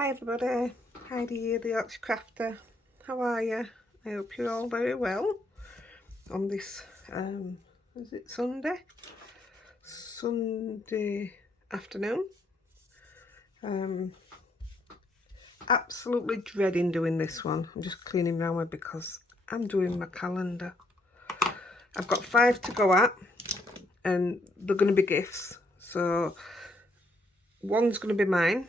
Hi everybody, Heidi here, the Yorkshire Crafter. How are you? I hope you're all very well on this, is it Sunday? Sunday afternoon. Absolutely dreading doing this one. I'm just cleaning around with because I'm doing my calendar. I've got 5 to go at and they're going to be gifts. So one's going to be mine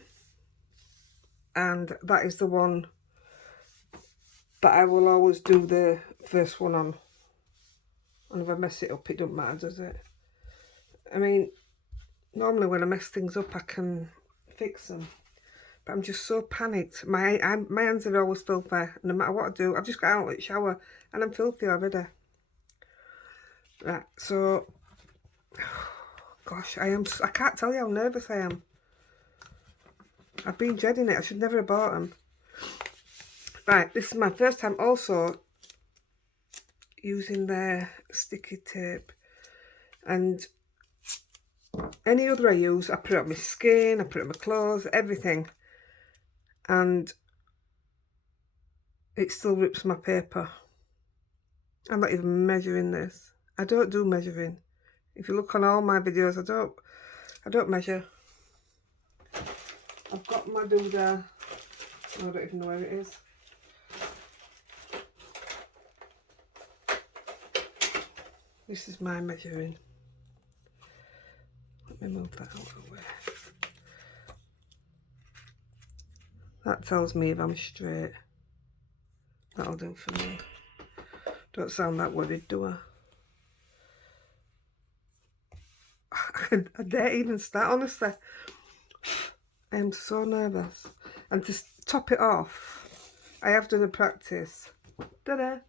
and that is the one that I will always do the first one on. And if I mess it up, it doesn't matter, does it? I mean, normally when I mess things up, I can fix them. But I'm just so panicked. My hands are always filthy. No matter what I do, I've just got out of the shower and I'm filthy already. Right, so, gosh, I can't tell you how nervous I am. I've been dreading it. I should never have bought them. Right, this is my first time also using their sticky tape. And any other I use, I put it on my skin, I put it on my clothes, everything. And it still rips my paper. I'm not even measuring this. I don't do measuring. If you look on all my videos, I don't measure. I've got my doodah. I don't even know where it is. This is my measuring. Let me move that out of the way. That tells me if I'm straight. That'll do for me. Don't sound that worried, do I? I dare even start, honestly. I am so nervous. And to top it off, I have done a practice. Ta-da!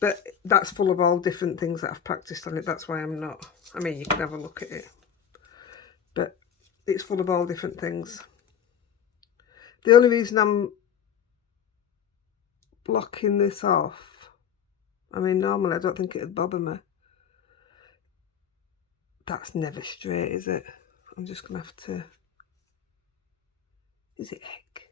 But that's full of all different things that I've practiced on it. That's why I'm not. I mean, you can have a look at it. But it's full of all different things. The only reason I'm blocking this off, I mean, normally I don't think it'd bother me. That's never straight, is it? I'm just going to have to... Is it egg?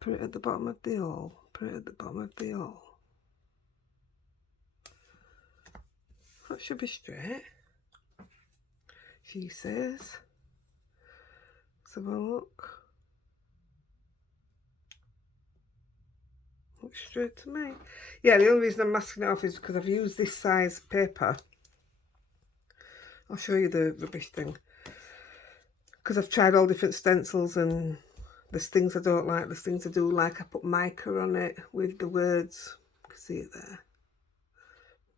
Put it at the bottom of the hole. Put it at the bottom of the hole. That should be straight, she says. Let's have a look. Looks straight to me. Yeah, the only reason I'm masking it off is because I've used this size paper. I'll show you the rubbish thing. Because I've tried all different stencils and there's things I don't like, there's things I do like. I put mica on it with the words. You can see it there.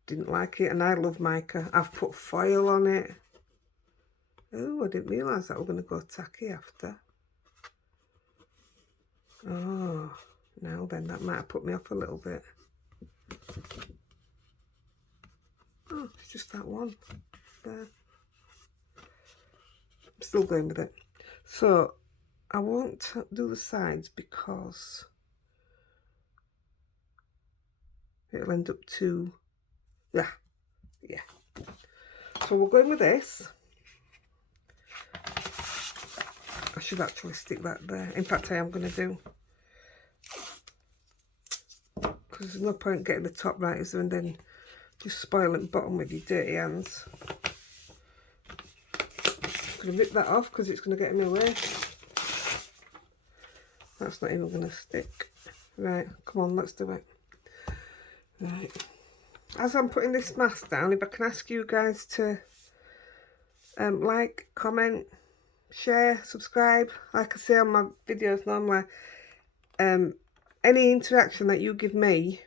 Didn't like it, and I love mica. I've put foil on it. Oh, I didn't realise that we're going to go tacky after. Oh, now then, that might have put me off a little bit. Oh, it's just that one there. I'm still going with it. So, I won't do the sides because it'll end up too... Yeah. So we're going with this. I should actually stick that there. In fact, I am going to do. Because there's no point getting the top right, is there? And then just spoiling the bottom with your dirty hands. I'm going to rip that off because it's going to get in my way. That's not even going to stick. Right, come on, let's do it. Right. As I'm putting this mask down, if I can ask you guys to like, comment, share, subscribe. Like I say on my videos normally, any interaction that you give me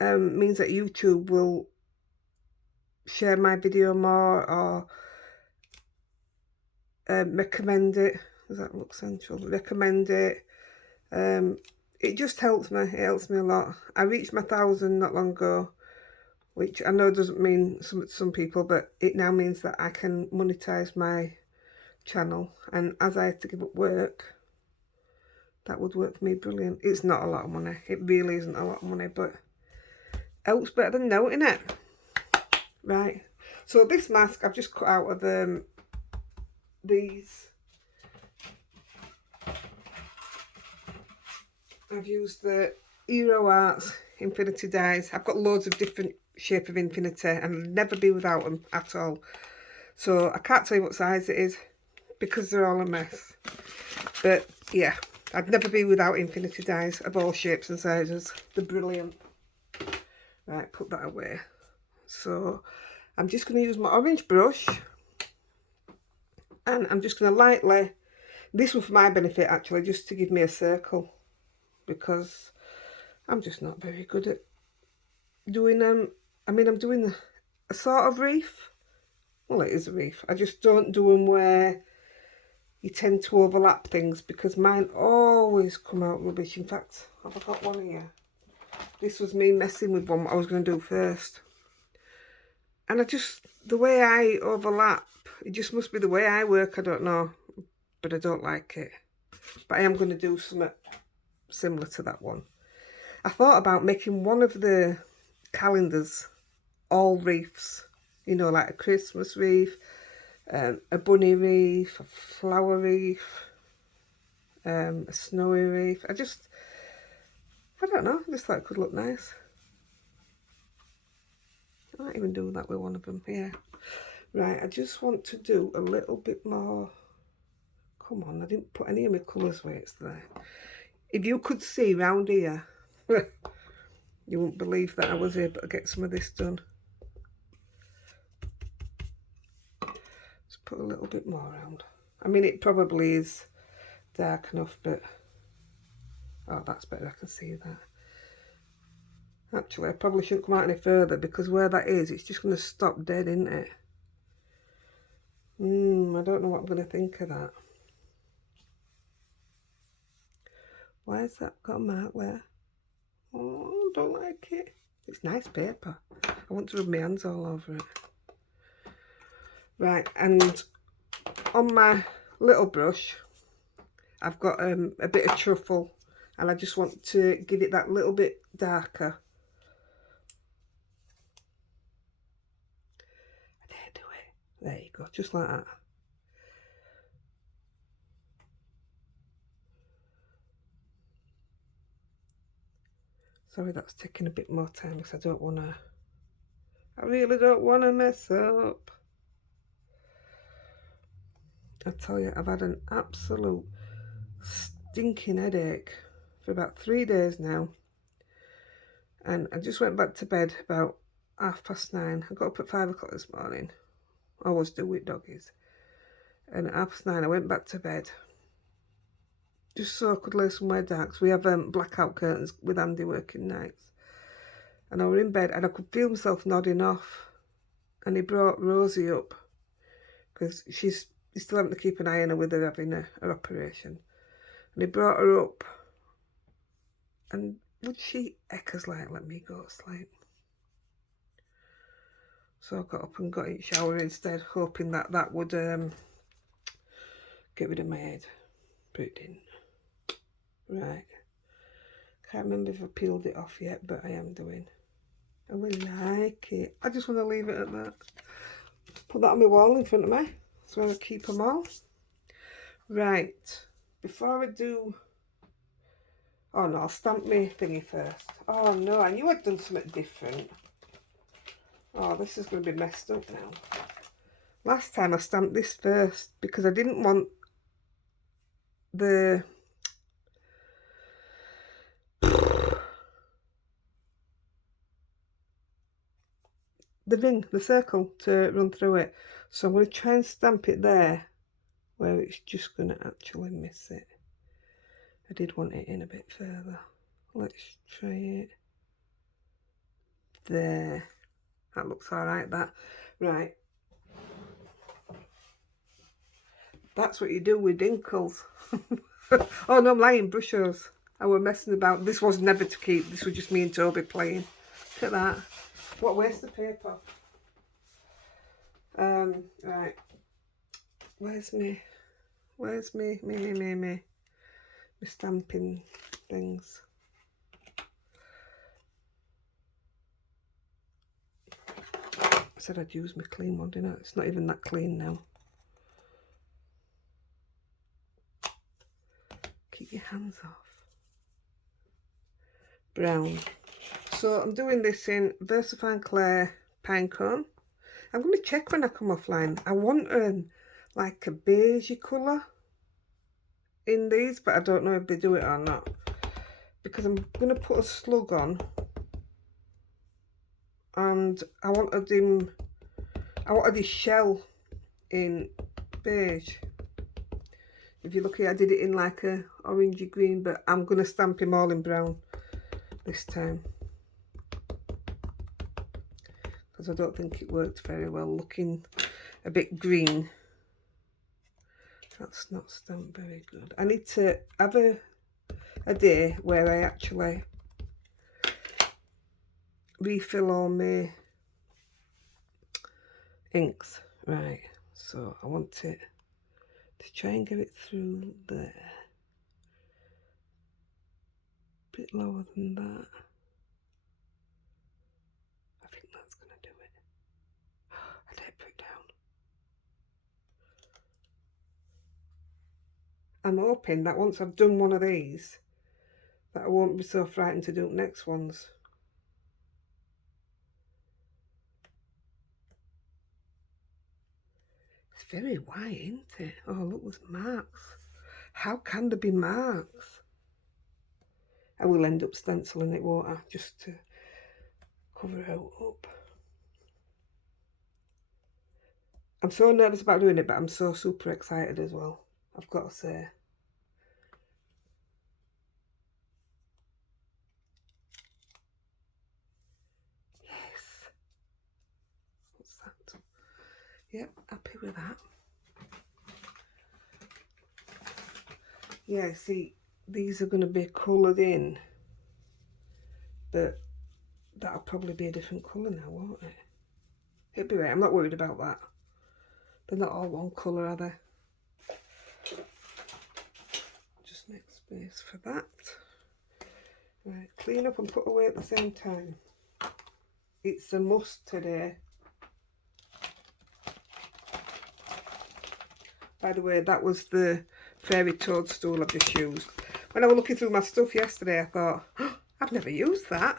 means that YouTube will share my video more or recommend it. Does that look central? Recommend it. It just helps me. It helps me a lot. I reached my 1,000 not long ago, which I know doesn't mean some people, but it now means that I can monetize my channel. And as I had to give up work, that would work for me brilliant. It's not a lot of money. It really isn't a lot of money, but helps better than no, innit? Right. So this mask I've just cut out of these. I've used the Hero Arts infinity dies. I've got loads of different shape of infinity and I'll never be without them at all. So I can't tell you what size it is because they're all a mess. But yeah, I'd never be without infinity dies of all shapes and sizes. They're brilliant. Right, put that away. So I'm just going to use my orange brush and I'm just going to lightly, this was for my benefit actually, just to give me a circle, because I'm just not very good at doing them. I mean, I'm doing a sort of reef. Well, it is a reef. I just don't do them where you tend to overlap things, because mine always come out rubbish. In fact, I've got one here. This was me messing with one what I was going to do first. And the way I overlap, it just must be the way I work, I don't know. But I don't like it. But I am going to do something similar to that one. I thought about making one of the calendars all reefs. You know, like a Christmas reef, a bunny reef, a flower reef, a snowy reef. I don't know, I just thought it could look nice. I might even do that with one of them, yeah. Right, I just want to do a little bit more. Come on, I didn't put any of my colours where it's there. If you could see round here, you wouldn't believe that I was able to get some of this done. Just put a little bit more around. I mean, it probably is dark enough, but oh, that's better, I can see that. Actually, I probably shouldn't come out any further, because where that is, it's just going to stop dead, isn't it? I don't know what I'm going to think of that. Why has that got a mark there? Oh, don't like it. It's nice paper. I want to rub my hands all over it. Right, and on my little brush, I've got a bit of truffle, and I just want to give it that little bit darker. I dare do it. There you go, just like that. Sorry, that's taking a bit more time because I really don't want to mess up. I tell you, I've had an absolute stinking headache for about 3 days now. And I just went back to bed about 9:30. I got up at 5 o'clock this morning. I always do with doggies. And at 9:30 I went back to bed, just so I could lay somewhere dark. So we have blackout curtains with Andy working nights. And I was in bed and I could feel myself nodding off. And he brought Rosie up, because he's still having to keep an eye on her with her having her operation. And he brought her up. And would she eckers like let me go to sleep? So I got up and got in the shower instead, hoping that that would get rid of my head. But it didn't. Right. Can't remember if I peeled it off yet, but I am doing. I really like it. I just want to leave it at that. Put that on my wall in front of me, so I keep them all. Right. Before I do... Oh no, I'll stamp my thingy first. Oh no, I knew I'd done something different. Oh, this is going to be messed up now. Last time I stamped this first because I didn't want the ring, the circle, to run through it. So I'm going to try and stamp it there where it's just going to actually miss it. I did want it in a bit further. Let's try it. There. That looks alright, that. Right. That's what you do with dinkles. Oh no, I'm lying, brushers. I were messing about. This was never to keep. This was just me and Toby playing. Look at that. What a waste of paper. Right. Where's me stamping things? I said I'd use my clean one, didn't I? It's not even that clean now. Keep your hands off. Brown. So I'm doing this in VersaFine Clay Pinecone. I'm going to check when I come offline. I want like a beigey colour in these, but I don't know if they do it or not. Because I'm going to put a slug on. And I wanted this shell in beige. If you look here, I did it in like a orangey green, but I'm going to stamp him all in brown this time. Because I don't think it worked very well looking a bit green. That's not stamped very good. I need to have a day where I actually refill all my inks. Right, so I want it to try and get it through there. A bit lower than that. I think that's going to do it. I did put it down. I'm hoping that once I've done one of these, that I won't be so frightened to do next ones. It's very white, isn't it? Oh, look, there's marks. How can there be marks? I will end up stenciling it, won't I? Just to cover it up. I'm so nervous about doing it, but I'm so super excited as well, I've got to say. Yes. What's that? Yep, happy with that. Yeah, see, these are going to be coloured in, but that'll probably be a different colour now, won't it? It'll be right, I'm not worried about that. They're not all one colour, are they? Just make space for that. Right, clean up and put away at the same time. It's a must today. By the way, that was the fairy toadstool I've just used. When I was looking through my stuff yesterday, I thought, oh, I've never used that.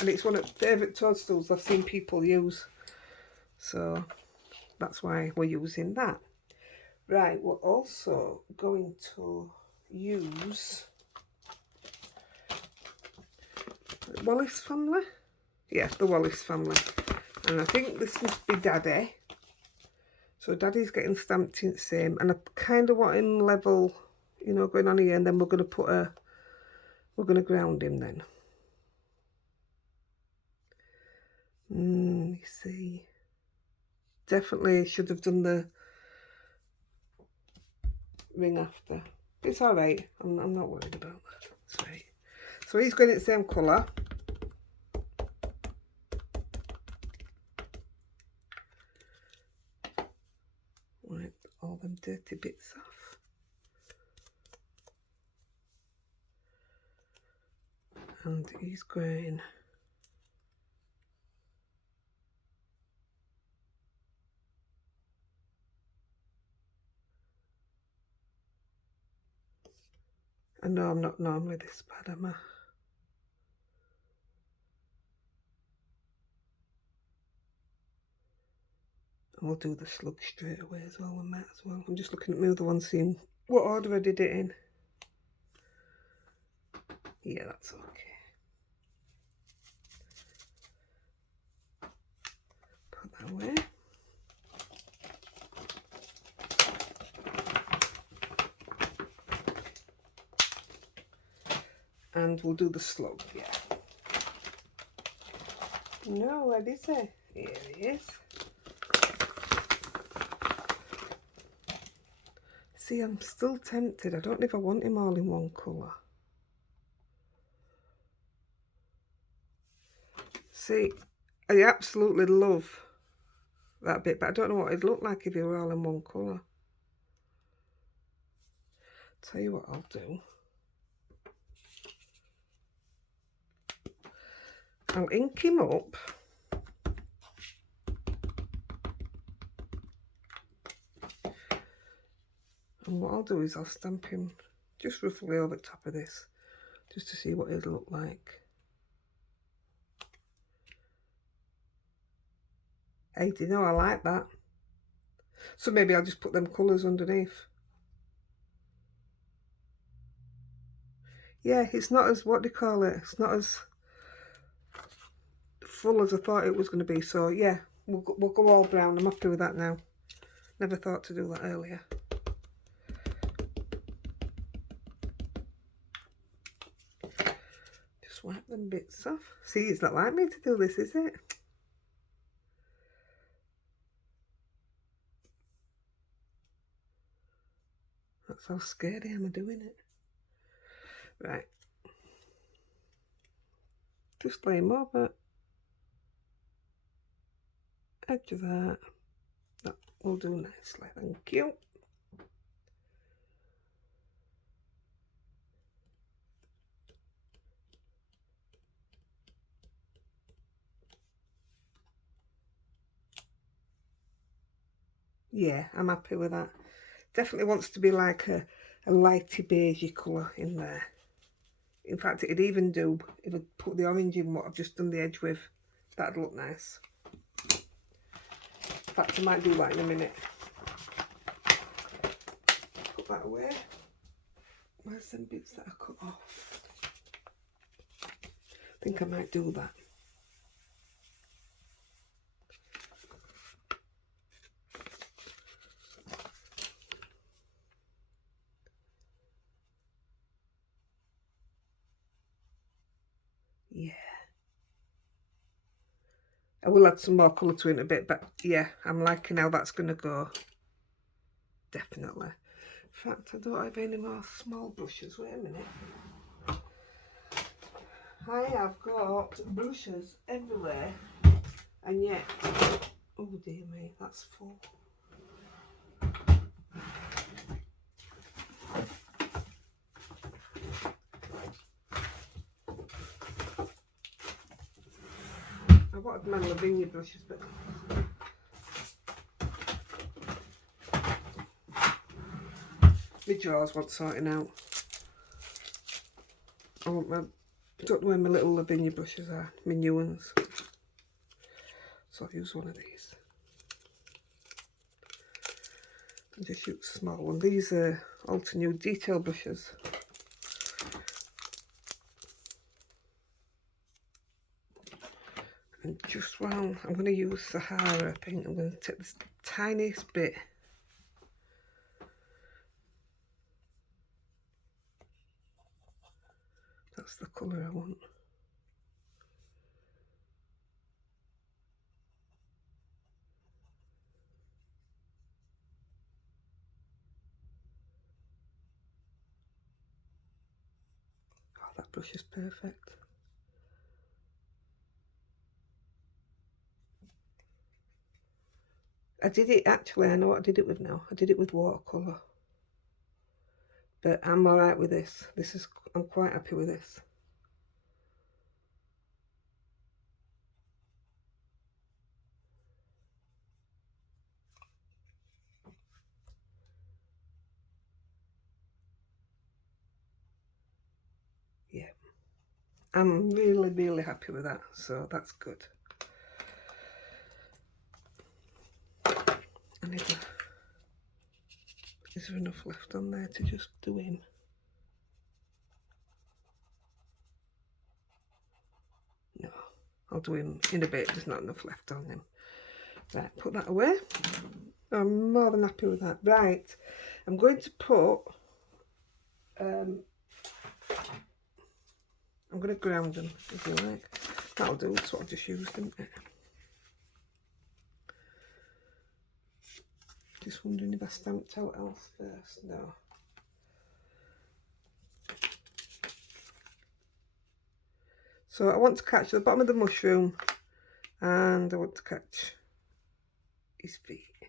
And it's one of the favourite toadstools I've seen people use. So that's why we're using that. Right, we're also going to use the Wallace family. Yeah, the Wallace family. And I think this must be Daddy. So Daddy's getting stamped in the same. And I kind of want him level, you know, going on here. And then we're going to put we're going to ground him then. You see. Definitely should have done the ring after. It's all right. I'm not worried about that. It's right. So he's going in the same colour. Wipe all them dirty bits off. And he's going I know I'm not normally this bad, am I? And we'll do the slug straight away as well, we might as well. I'm just looking at my other one, seeing what order I did it in. Yeah, that's okay. Put that away. And we'll do the slug, yeah. No, where is he? Here he is. See, I'm still tempted. I don't know if I want him all in one colour. See, I absolutely love that bit, but I don't know what it'd look like if you were all in one colour. Tell you what I'll do. I'll ink him up. And what I'll do is I'll stamp him just roughly over top of this, just to see what it'll look like. Hey, do you know I like that? So maybe I'll just put them colours underneath. Yeah, it's not as, what do you call it? It's not as full as I thought it was going to be. So yeah, we'll go all brown. I'm happy with that now. Never thought to do that earlier. Just wipe them bits off. See, it's not like me to do this, is it? That's how scared I am of doing it. Right. Just lay them over. Edge of that. That will do nicely, thank you. Yeah, I'm happy with that. Definitely wants to be like a lighty beigey colour in there. In fact, it'd even do if I put the orange in what I've just done the edge with. That'd look nice. In fact, I might do that in a minute. Put that away. Where's some bits that I cut off? I think I might do that. Yeah. I will add some more colour to it in a bit, but yeah, I'm liking how that's going to go. Definitely. In fact, I don't have any more small brushes. Wait a minute. I have got brushes everywhere, and yet, oh dear me, that's full. I wanted my lavinia brushes, but my drawers want sorting out. I don't know where my little lavinia brushes are, my new ones. So I'll use one of these. And just use a small one. These are Ultra New detail brushes. And just round, I'm going to use Sahara, I think. I'm going to take this tiniest bit. That's the colour I want. Oh, that brush is perfect. I did it, actually, I know what I did it with now. I did it with watercolour. But I'm alright with this. I'm quite happy with this. Yeah. I'm really, really happy with that. So that's good. I need to... Is there enough left on there to just do him? No, I'll do him in a bit. There's not enough left on him. Right, put that away. I'm more than happy with that. Right, I'm going to put... I'm going to ground them, if you like. That'll do. That's what I just used, didn't it? Just wondering if I stamped out else first. No. So I want to catch the bottom of the mushroom, and I want to catch his feet.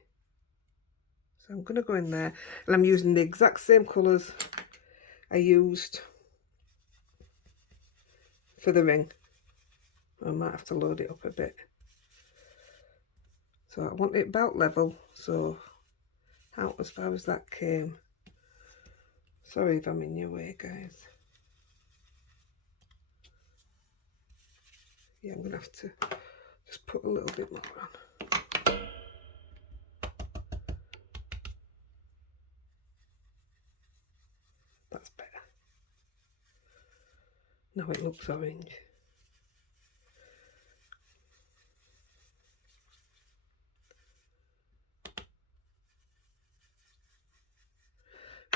So I'm going to go in there, and I'm using the exact same colours I used for the ring. I might have to load it up a bit. So I want it about level, so out as far as that came. Sorry if I'm in your way, guys. Yeah, I'm going to have to just put a little bit more on. That's better. Now it looks orange.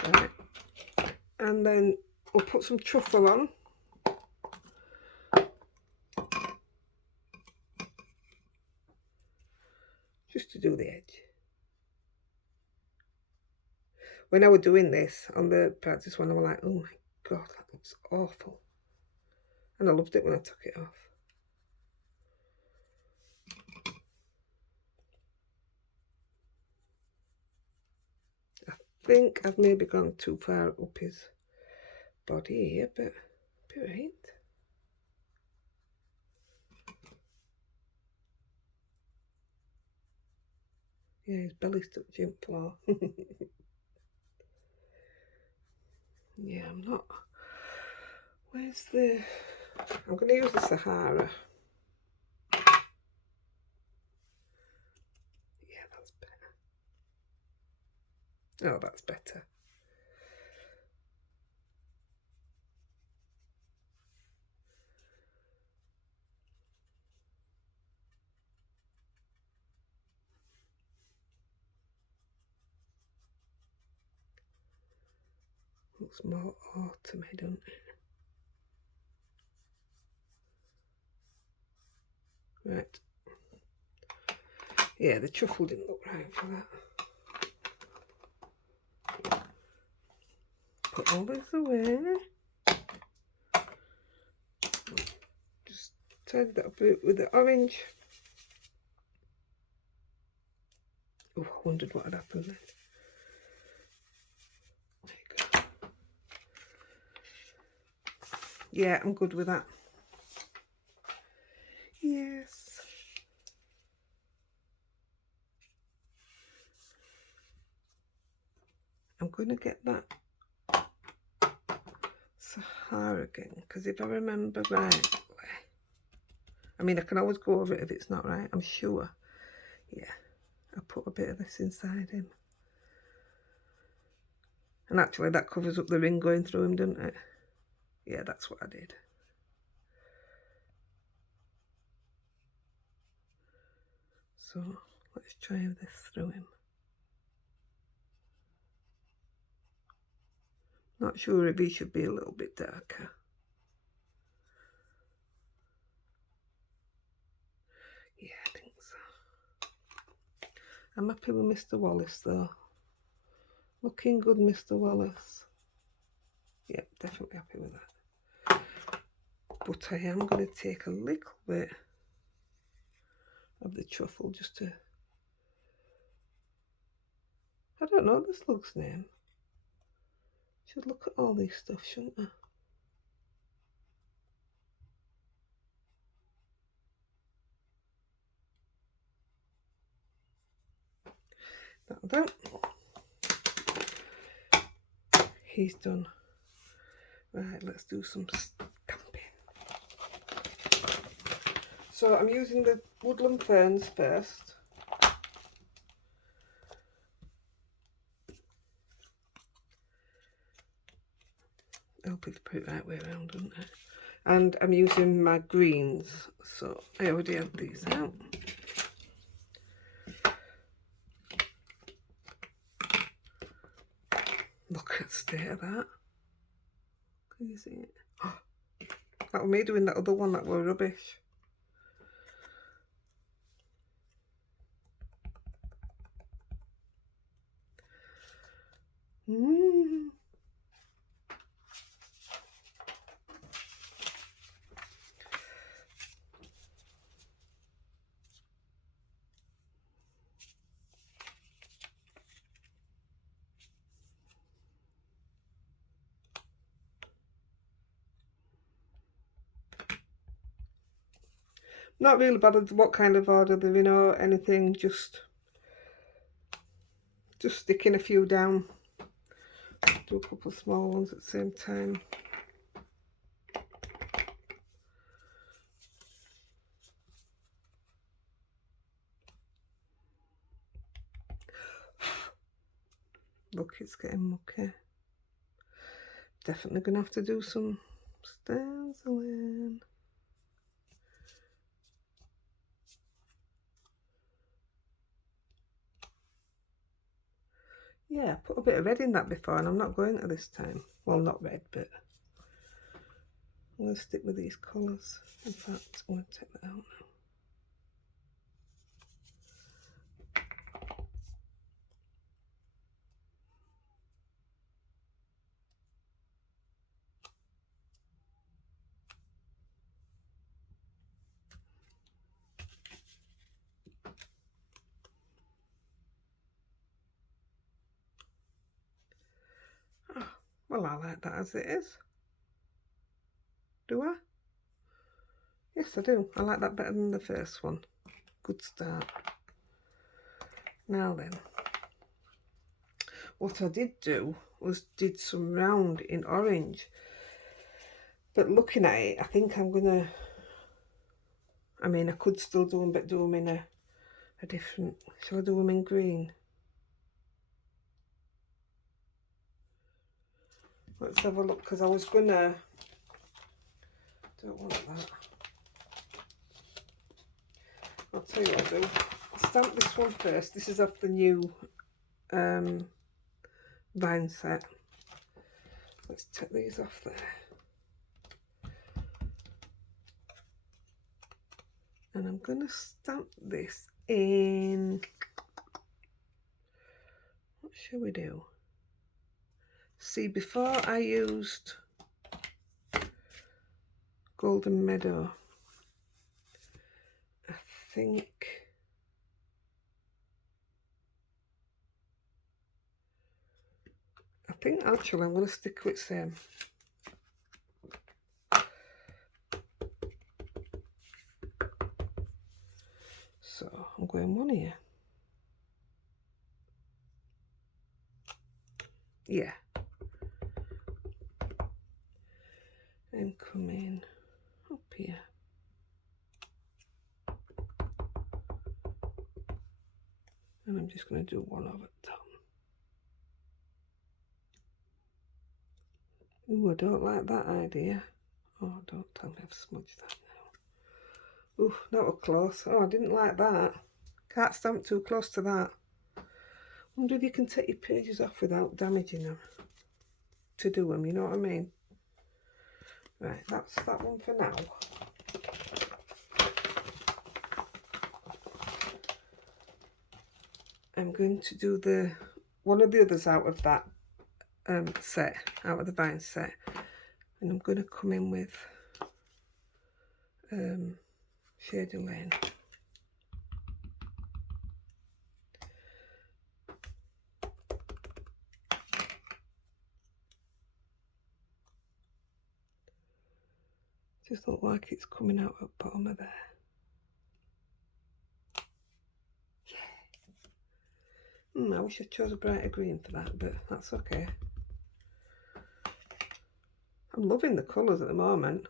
Right. And then we'll put some truffle on. Just to do the edge. When I was doing this on the practice one, I was like, oh my God, that looks awful. And I loved it when I took it off. I think I've maybe gone too far up his body here, but it ain't. Yeah, his belly's touching the floor. Yeah, I'm not. Where's the... I'm going to use the Sahara. Yeah, that's better. Oh, that's better. Looks more autumny, doesn't it? Right. Yeah, the truffle didn't look right for that. Put all this away. Just tidy that up a bit with the orange. Oh, I wondered what had happened then. There you go. Yeah, I'm good with that. Yes. I'm going to get that Sahara again, because if I remember rightly, I mean, I can always go over it if it's not right, I'm sure. Yeah, I put a bit of this inside him. And actually that covers up the ring going through him, doesn't it? Yeah, that's what I did. So let's try this through him. Not sure if he should be a little bit darker. Yeah, I think so. I'm happy with Mr. Wallace though. Looking good, Mr. Wallace. Yep, definitely happy with that. But I am going to take a little bit of the truffle just to... I don't know this looks name. Should look at all these stuff, shouldn't I? That'll do. He's done. Right, let's do some stamping. So I'm using the woodland ferns first. I hope it's put it the right way around, doesn't it? And I'm using my greens, so I already had these out. Look at the state of that. Can you see it? Oh, that was me doing that other one that were rubbish. Not really bothered what kind of order they're in or anything, just sticking a few down do a couple of small ones at the same time. Look, it's getting mucky. Definitely gonna have to do some stenciling. Yeah, I put a bit of red in that before and I'm not going to this time. Well, not red, but I'm going to stick with these colours. In fact, I'm going to take that out now. Oh, well, I like that as it is. Do I? Yes, I do. I like that better than the first one. Good start. Now then, what I did do was did some round in orange. But looking at it, I think I'm going to... I mean, I could still do them, but do them in a different... Shall I do them in green? Let's have a look, because I was going to... Don't want that. I'll tell you what I'll do. I'll stamp this one first. This is off the new vine set. Let's take these off there. And I'm going to stamp this in... What shall we do? See, before I used Golden Meadow, I think actually I'm going to stick with same. So I'm going one here. Yeah. And coming up here. And I'm just going to do one over the top. Ooh, I don't like that idea. Oh, don't tell me I've smudged that now. Ooh, that was close. Oh, I didn't like that. Can't stamp too close to that. Wonder if you can take your pages off without damaging them to do them, you know what I mean? Right, that's that one for now. I'm going to do one of the others out of that set, out of the vine set, and I'm going to come in with Shady Lane. Just look like it's coming out at the bottom of there. Yeah. I wish I chose a brighter green for that, but that's okay. I'm loving the colours at the moment.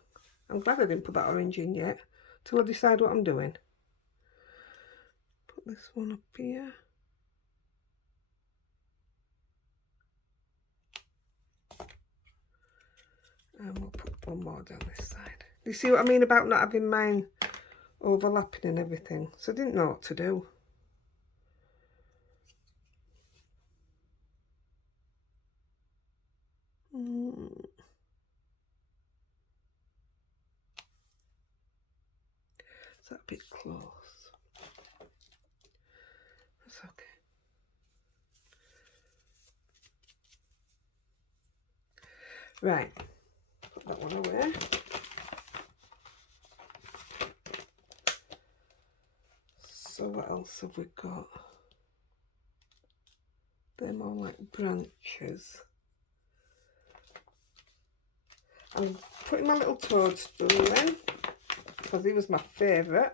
I'm glad I didn't put that orange in yet, till I decide what I'm doing. Put this one up here. And we'll put one more down this side. Do you see what I mean about not having mine overlapping and everything? So I didn't know what to do. Is that a bit close? That's okay. Right, put that one away. So what else have we got? They're more like branches. I'm putting my little toadstool in because he was my favourite,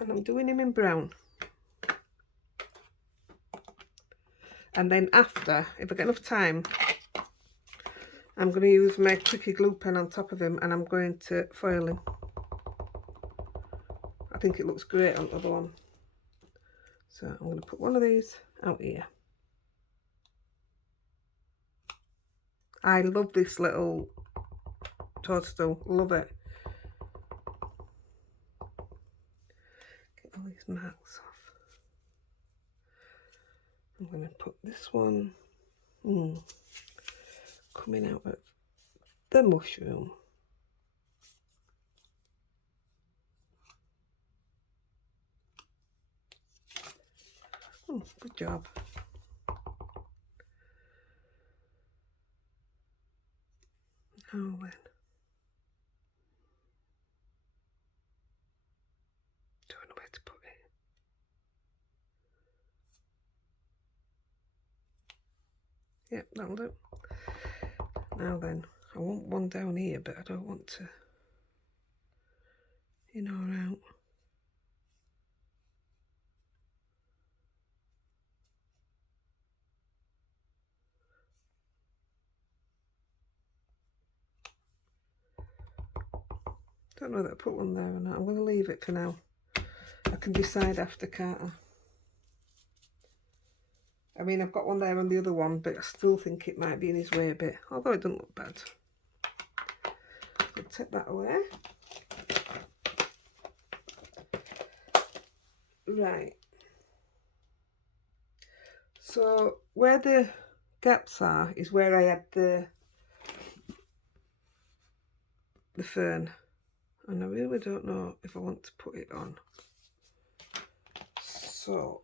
and I'm doing him in brown. And then after, if I get enough time, I'm going to use my quickie glue pen on top of him and I'm going to foil him. I think it looks great on the other one. So I'm going to put one of these out here. I love this little toadstool, love it. Get all these marks off. I'm going to put this one coming out of the mushroom. Oh, good job. Now then. Don't know where to put it. Yep, that'll do. Now then, I want one down here, but I don't want to in or out. Don't know that I put one there or not. I'm going to leave it for now. I can decide after, can't I? I mean, I've got one there on the other one, but I still think it might be in his way a bit, although it doesn't look bad. I'll take that away. Right. So where the gaps are is where I had the fern. And I really don't know if I want to put it on. So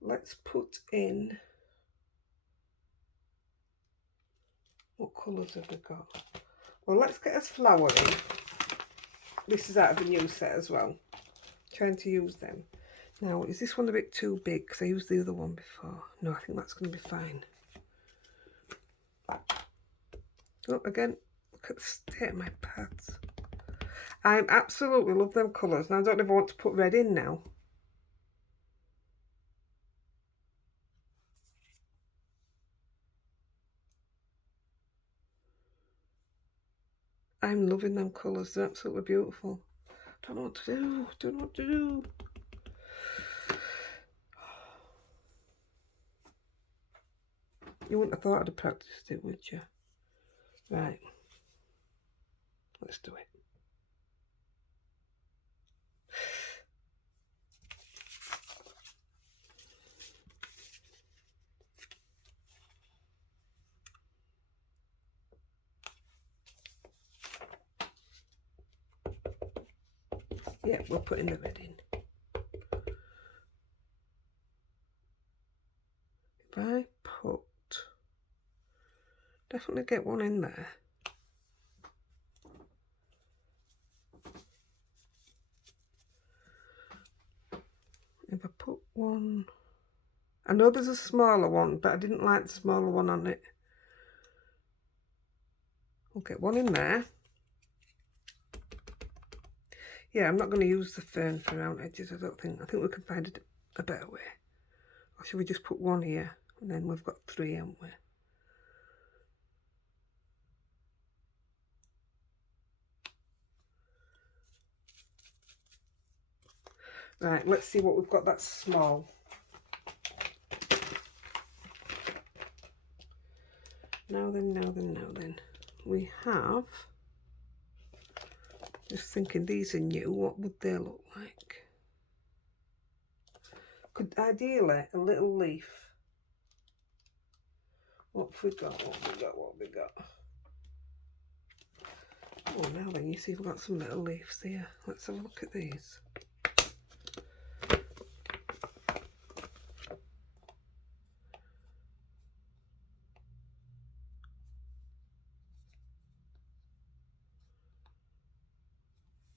let's put in, what colours have we got? Well, let's get us flower in. This is out of a new set as well. Trying to use them. Now, is this one a bit too big? Because I used the other one before. No, I think that's going to be fine. Oh, again, look at the state of my pads. I absolutely love them colours. Now, I don't ever want to put red in now. I'm loving them colours. They're absolutely beautiful. Don't know what to do. Don't know what to do. You wouldn't have thought I'd have practiced it, would you? Right. Let's do it. Yeah, we're putting the red in. If I put, definitely get one in there. If I put one, I know there's a smaller one, but I didn't like the smaller one on it. We'll get one in there. Yeah, I'm not going to use the fern for round edges, I don't think. I think we can find a better way. Or should we just put one here, and then we've got three, haven't we? Right, let's see what we've got that's small. Now then. We have, just thinking these are new, what would they look like? Could ideally a little leaf. What have we got? What have we got? Oh, now then, you see we've got some little leaves here. Let's have a look at these.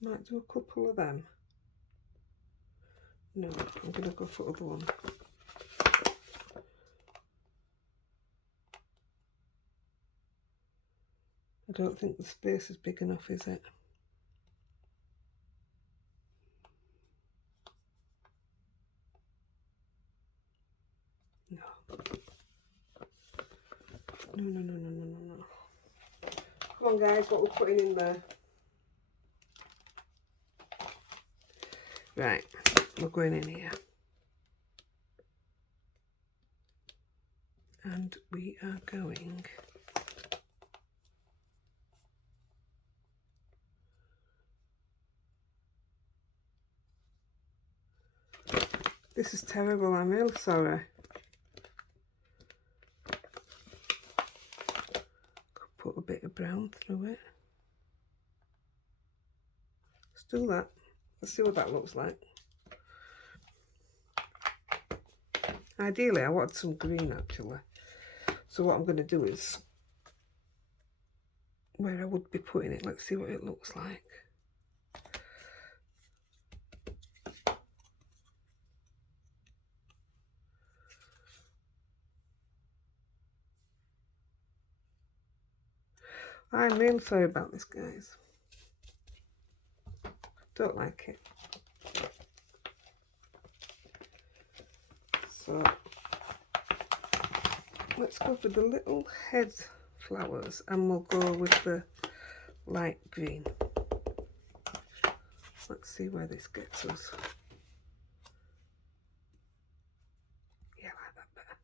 Might do a couple of them. No, I'm going to go for other one. I don't think the space is big enough, is it? No. Come on guys, what we're putting in there. Right, we're going in here. And we are going this is terrible, I'm real sorry. Could put a bit of brown through it. Let's do that. Let's see what that looks like. Ideally I wanted some green actually. So what I'm going to do is where I would be putting it, let's see what it looks like. I'm really sorry about this, guys. Don't like it. So let's go for the little head flowers and we'll go with the light green. Let's see where this gets us. Yeah, I like that better.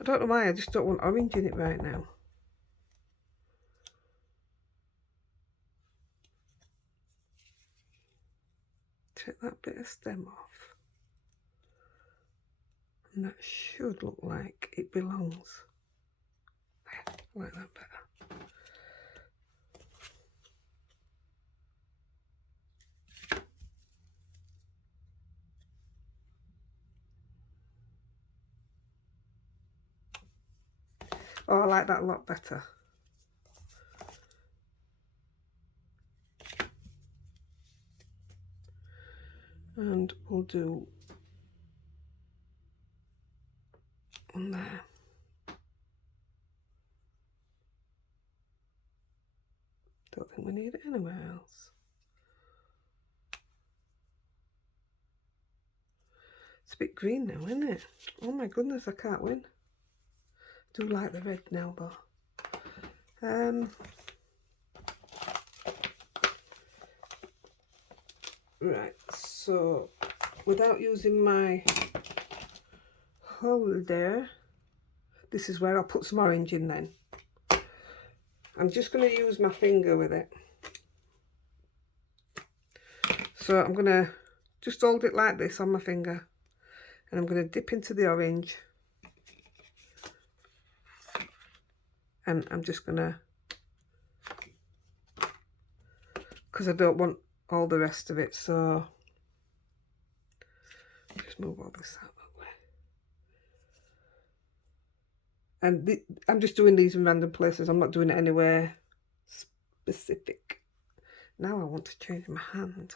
I don't know why, I just don't want orange in it right now. Take that bit of stem off. And that should look like it belongs. I like that better. Oh, I like that a lot better. And we'll do on there. Don't think we need it anywhere else. It's a bit green now, isn't it? Oh my goodness, I can't win. Do like the red now though. Right, so without using my holder, this is where I'll put some orange in then. I'm just going to use my finger with it. So I'm going to just hold it like this on my finger and I'm going to dip into the orange and I'm just going to, because I don't want all the rest of it, so just move all this out that way. And I'm just doing these in random places. I'm not doing it anywhere specific. Now I want to change my hand.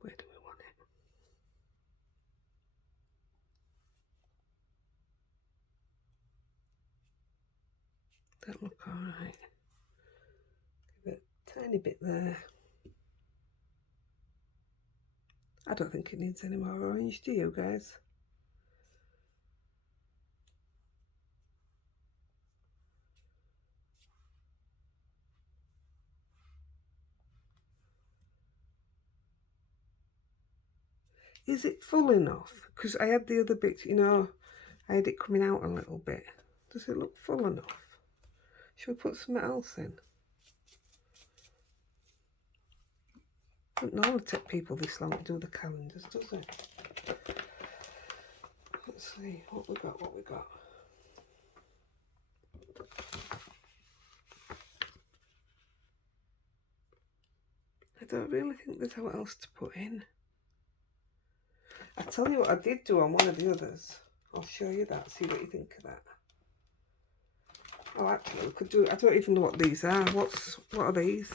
Where do we want it? That look alright. Give it a tiny bit there. I don't think it needs any more orange, do you guys? Is it full enough? Because I had the other bit, you know, I had it coming out a little bit. Does it look full enough? Should we put something else in? I don't normally take people this long to do the calendars, does it? Let's see what we got. I don't really think there's what else to put in. I tell you what I did do on one of the others. I'll show you that, see what you think of that. Oh, actually, we could do it. I don't even know what these are. What are these?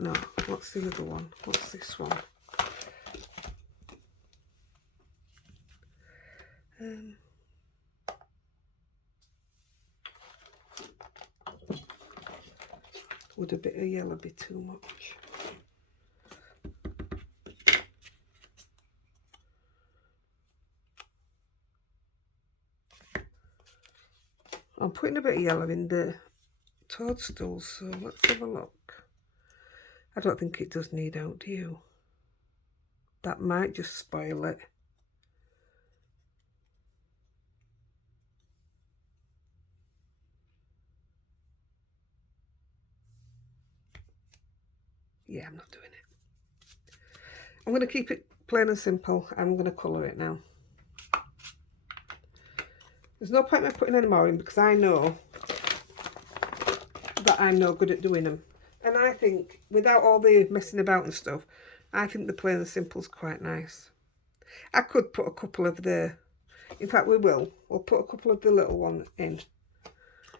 No, what's the other one? What's this one? Would a bit of yellow be too much? I'm putting a bit of yellow in the toadstools, so let's have a look. I don't think it does need out, do you? That might just spoil it. Yeah, I'm not doing it. I'm going to keep it plain and simple. I'm going to colour it now. There's no point in putting any more in because I know that I'm no good at doing them. And I think, without all the messing about and stuff, I think the plain and simple is quite nice. I could put a couple of the... In fact, we will. We'll put a couple of the little one in.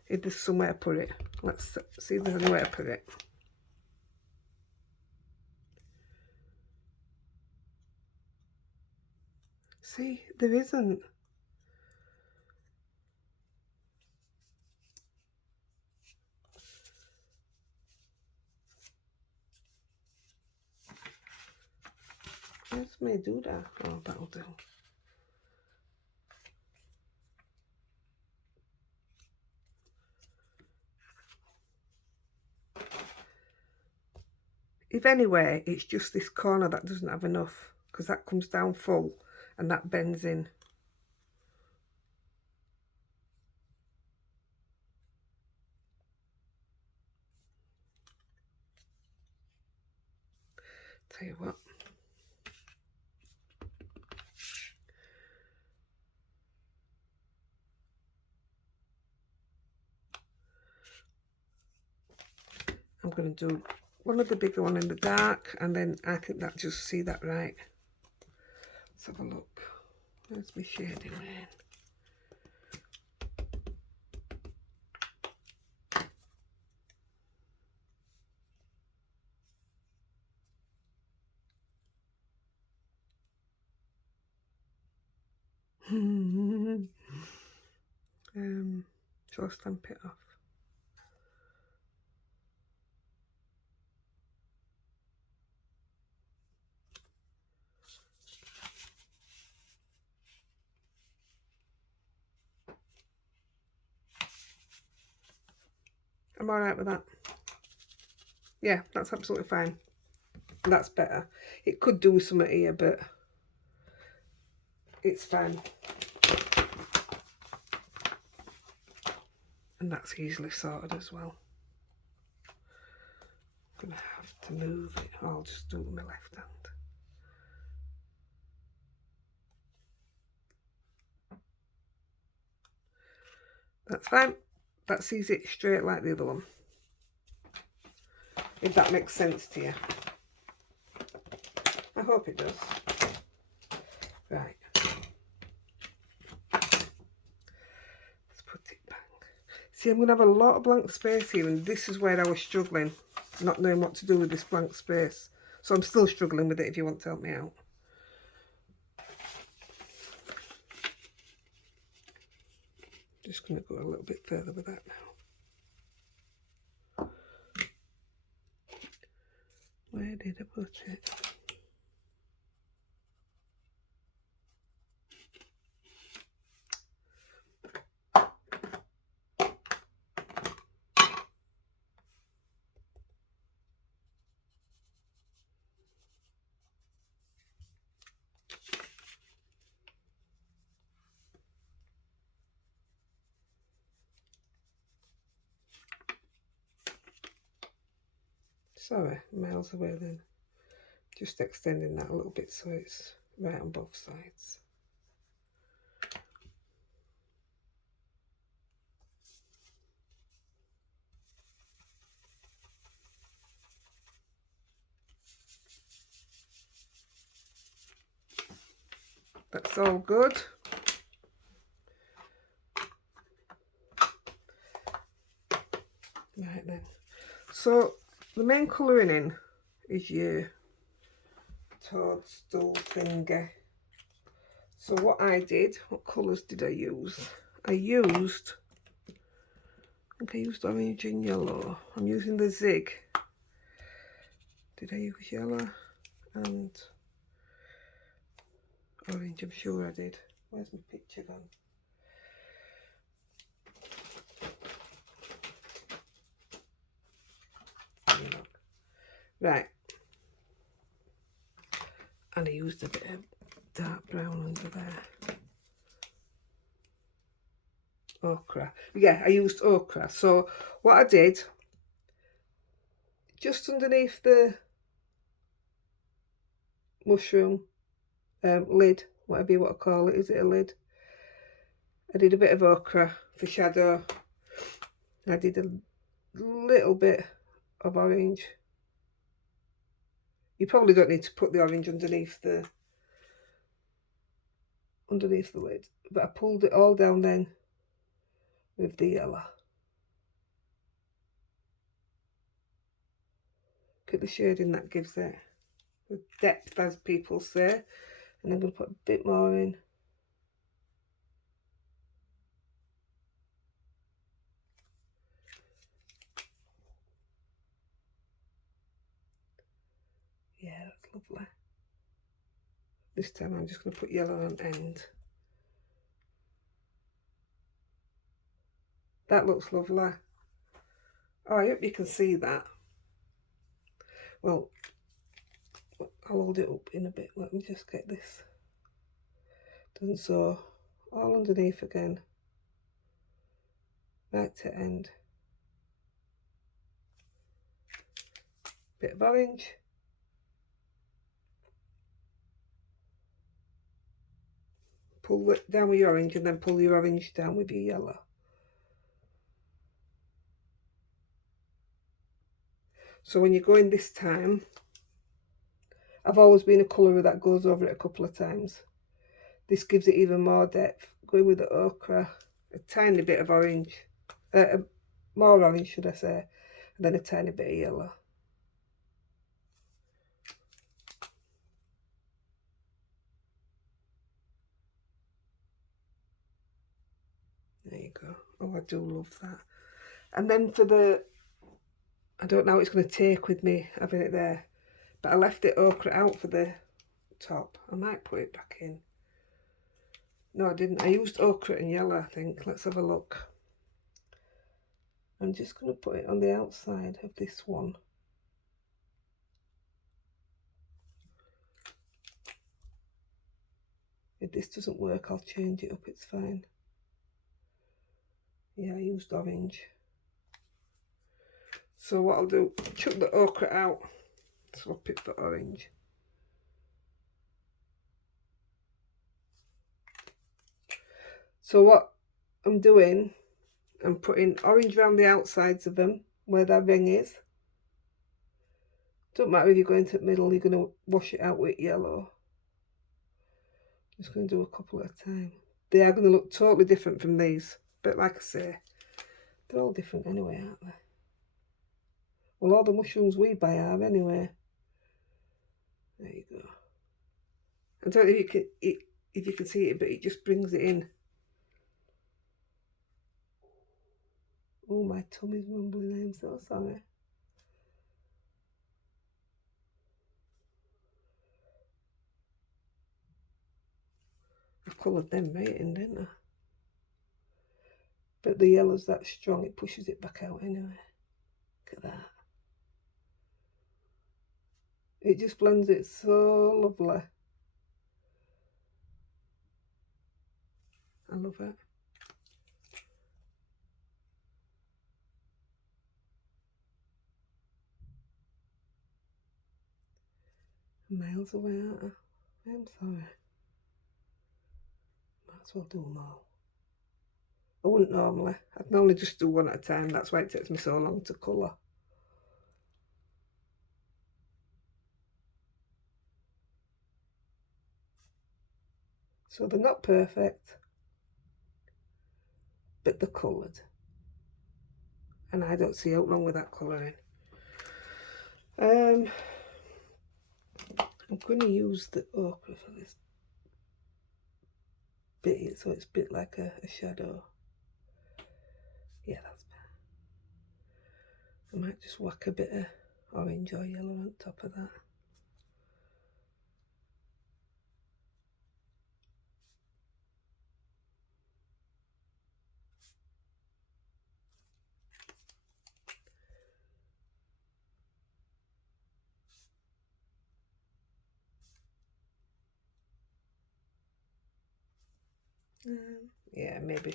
If there's somewhere to put it. Let's see if there's anywhere to put it. See, there isn't. Let's me do that. Oh, that'll do. If anyway, it's just this corner that doesn't have enough, because that comes down full and that bends in. Tell you what. I'm going to do one of the bigger one in the dark, and then I think that just see that right. Let's have a look. Where's my shading then? Shall I stamp it off? I'm all right with that. Yeah, that's absolutely fine. That's better. It could do something here, but it's fine. And that's easily sorted as well. I'm gonna have to move it. I'll just do it with my left hand. That's fine. That sees it straight like the other one. If that makes sense to you. I hope it does. Right. Let's put it back. See, I'm going to have a lot of blank space here, and this is where I was struggling, not knowing what to do with this blank space. So I'm still struggling with it if you want to help me out. Just going to go a little bit further with that now. Where did I put it? Sorry, miles away then. Just extending that a little bit so it's right on both sides. That's all good. Right then. So the main colouring in, is your toadstool thingy. So what I did, what colours did I use? I think I used orange and yellow. I'm using the Zig. Did I use yellow and orange? I'm sure I did. Where's my picture gone? Right. And I used a bit of dark brown under there. Ochre. Yeah, I used ochre. So what I did, just underneath the mushroom lid, whatever you want to call it, is it a lid? I did a bit of ochre for shadow. I did a little bit of orange. You probably don't need to put the orange underneath the lid, but I pulled it all down then with the yellow. Look at the shading that gives it, the depth, as people say. And I'm going to put a bit more in. Yeah, that's lovely. This time I'm just going to put yellow on end. That looks lovely. Oh, I hope you can see that. Well, I'll hold it up in a bit. Let me just get this done. So all underneath again, right to end. Bit of orange. Pull it down with your orange and then pull your orange down with your yellow. So when you go in this time, I've always been a colourer that goes over it a couple of times. This gives it even more depth. Going with the ochre, a tiny bit of orange, more orange should I say, and then a tiny bit of yellow. There you go. Oh, I do love that. And then for the, I don't know how it's going to take with me having it there, but I left it ochre out for the top. I might put it back in. No, I didn't. I used ochre and yellow, I think. Let's have a look. I'm just going to put it on the outside of this one. If this doesn't work, I'll change it up. It's fine. Yeah, I used orange. So what I'll do, chuck the ochre out, swap it for orange. So what I'm doing, I'm putting orange around the outsides of them, where that ring is. Don't matter if you're going to the middle, you're going to wash it out with yellow. Just going to do a couple at a time. They are going to look totally different from these, but like I say, they're all different anyway, aren't they? Well, all the mushrooms we buy are anyway. There you go. I don't know if you can see it, but it just brings it in. Oh, my tummy's rumbling. I'm so sorry. I coloured them right in, didn't I? But the yellow's that strong, it pushes it back out anyway. Look at that. It just blends it so lovely. I love it. I'm miles away, aren't I? I'm sorry. Might as well do them all. I wouldn't normally. I'd normally just do one at a time. That's why it takes me so long to colour. So they're not perfect, but they're coloured. And I don't see out wrong with that colouring. I'm going to use the ochre for this bit, so it's a bit like a shadow. Yeah, that's better. I might just whack a bit of orange or yellow on top of that. Yeah, maybe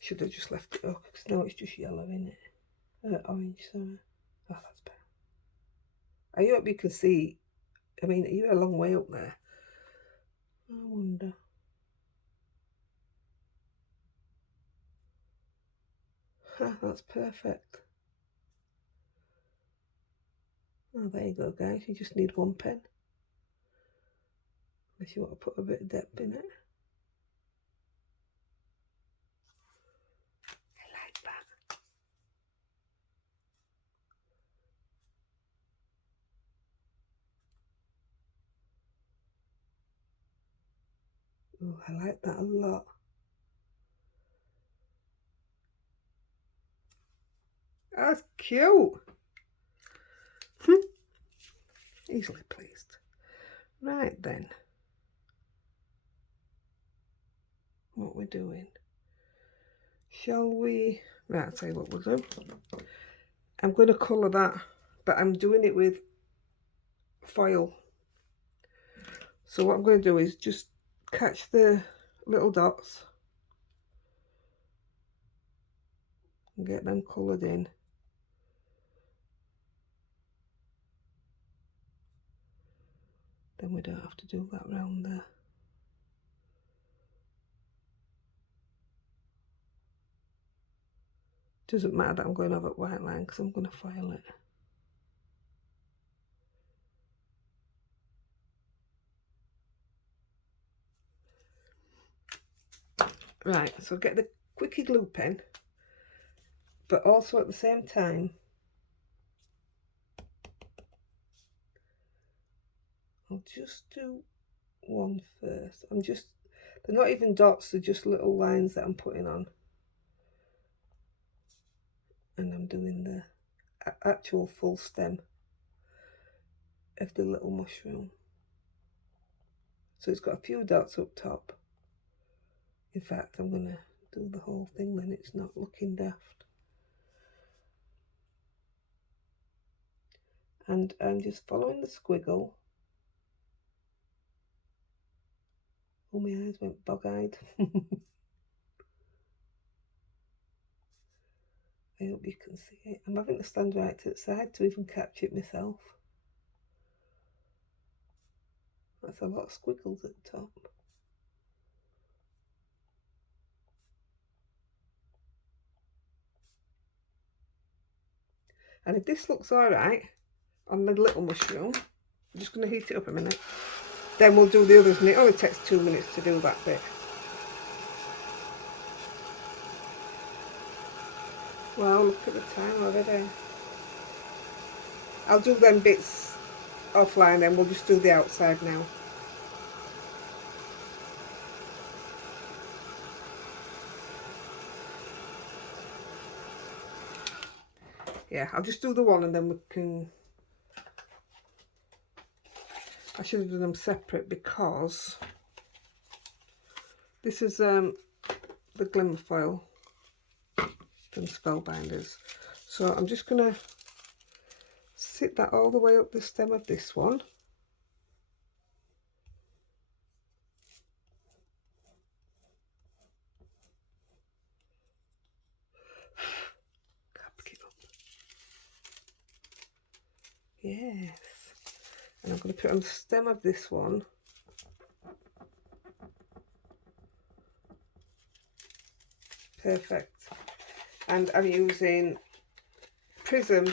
should have just left it up because now it's just yellow in it. Orange, sorry. Oh, that's better. I hope you can see. I mean, you're a long way up there. I wonder. That's perfect. Oh, there you go, guys. You just need one pen. Unless you want to put a bit of depth in it. I like that. Oh, I like that a lot. That's cute. Easily pleased. Right then. What we're doing. Shall we? Right, I'll tell you what we'll do. I'm going to colour that, but I'm doing it with foil. So what I'm going to do is just catch the little dots and get them coloured in. Then we don't have to do that round there. Doesn't matter that I'm going over white line because I'm going to foil it. Right, so get the quickie glue pen, but also at the same time, I'll just do one first. They're not even dots, they're just little lines that I'm putting on. And I'm doing the actual full stem of the little mushroom. So it's got a few dots up top. In fact, I'm going to do the whole thing, then it's not looking daft. And I'm just following the squiggle. Oh, my eyes went bog-eyed. I hope you can see it. I'm having to stand right to the side to even catch it myself. That's a lot of squiggles at the top. And if this looks alright on the little mushroom, I'm just going to heat it up a minute. Then we'll do the others, and it only takes 2 minutes to do that bit. Wow, look at the time already. I'll do them bits offline, then we'll just do the outside now. Yeah, I'll just do the one and then we can... I should have done them separate because this is the glimmer foil from Spellbinders. So I'm just going to sit that all the way up the stem of this one. Yes. And I'm going to put on the stem of this one. Perfect. And I'm using Prism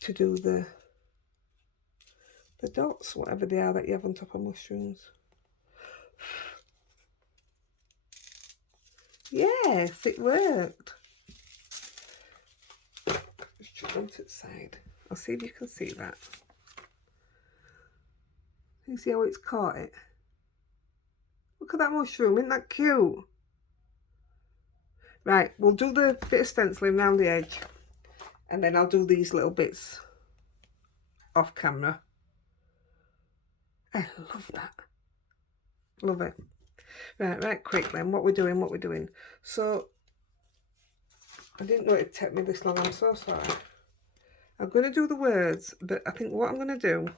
to do the dots, whatever they are that you have on top of mushrooms. Yes, it worked. Just onto the side. I'll see if you can see that. You see how it's caught it? Look at that mushroom, isn't that cute? Right, we'll do the bit of stenciling around the edge, and then I'll do these little bits off camera. I love that. Love it. Right, quick then. What we're doing. So, I didn't know it'd take me this long. I'm so sorry. I'm going to do the words, but I think what I'm going to do,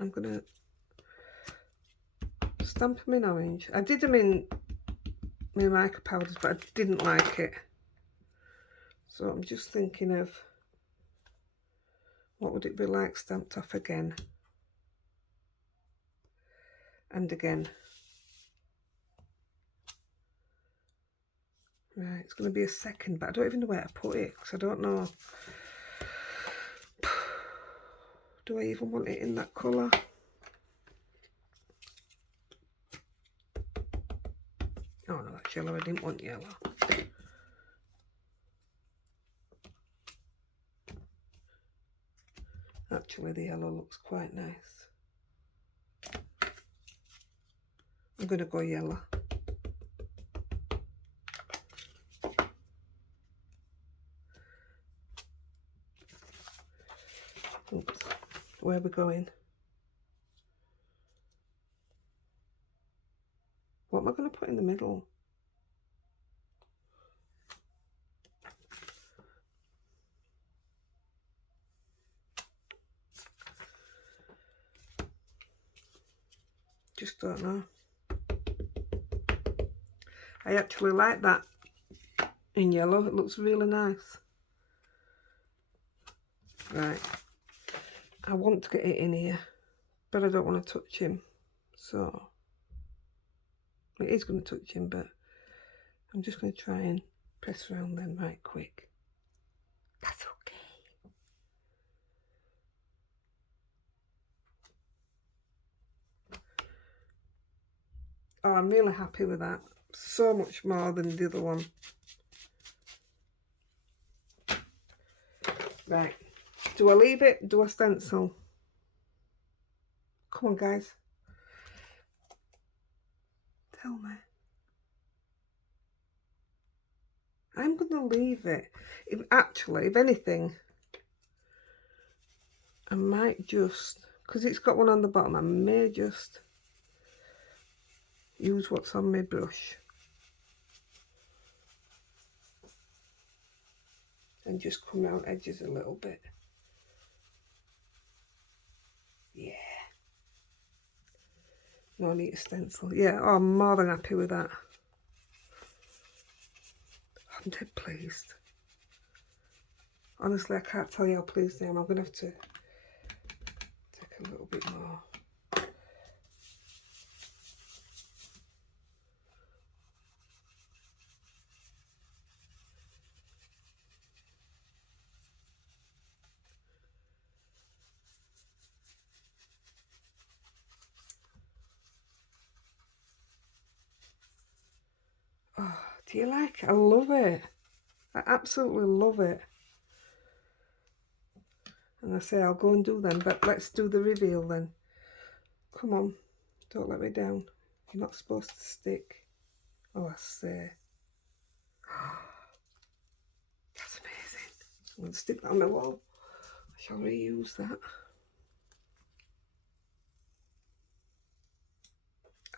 I'm going to stamp them in orange. I did them in my mica powders, but I didn't like it. So I'm just thinking of what would it be like stamped off again and again. Right, it's going to be a second, but I don't even know where to put it because I don't know. Do I even want it in that colour? Oh no, that's yellow. I didn't want yellow. Actually, the yellow looks quite nice. I'm going to go yellow. Oops. Where are we going? What am I going to put in the middle? Just don't know. I actually like that in yellow. It looks really nice. Right. I want to get it in here, but I don't want to touch him. So, it is going to touch him, but I'm just going to try and press around them right quick. That's okay. Oh, I'm really happy with that. So much more than the other one. Right. Do I leave it? Do I stencil? Come on, guys. Tell me. I'm going to leave it. If anything, I might just, because it's got one on the bottom, I may just use what's on my brush and just come around edges a little bit. Yeah. No need to stencil. Yeah, oh, I'm more than happy with that. I'm dead pleased. Honestly, I can't tell you how pleased I am. I'm going to have to take a little bit more. Oh, do you like it? I love it. I absolutely love it. And I say I'll go and do them, but let's do the reveal then. Come on, don't let me down. You're not supposed to stick. Oh, I say. That's amazing. I'm going to stick that on my wall. I shall reuse that.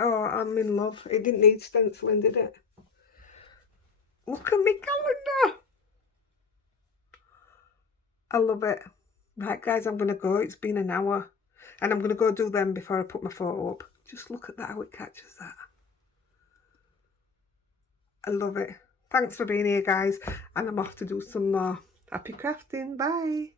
Oh, I'm in love. It didn't need stenciling, did it? Look at my calendar. I love it. Right, guys, I'm going to go. It's been an hour. And I'm going to go do them before I put my photo up. Just look at that, how it catches that. I love it. Thanks for being here, guys. And I'm off to do some more happy crafting. Bye.